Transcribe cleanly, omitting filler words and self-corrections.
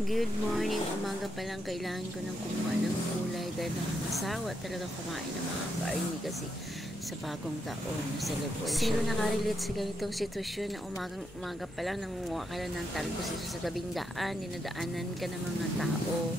Good morning, umaga pa lang kailangan ko ng kumuha ng gulay dahil nakakasawa talaga kumain ng mga karne kasi sa bagong taon na celebration. Sino nakarelate sa ganitong sitwasyon na umaga pa lang nangunguha ka lang ng talbos sa tabing daan, dinadaanan ka ng mga tao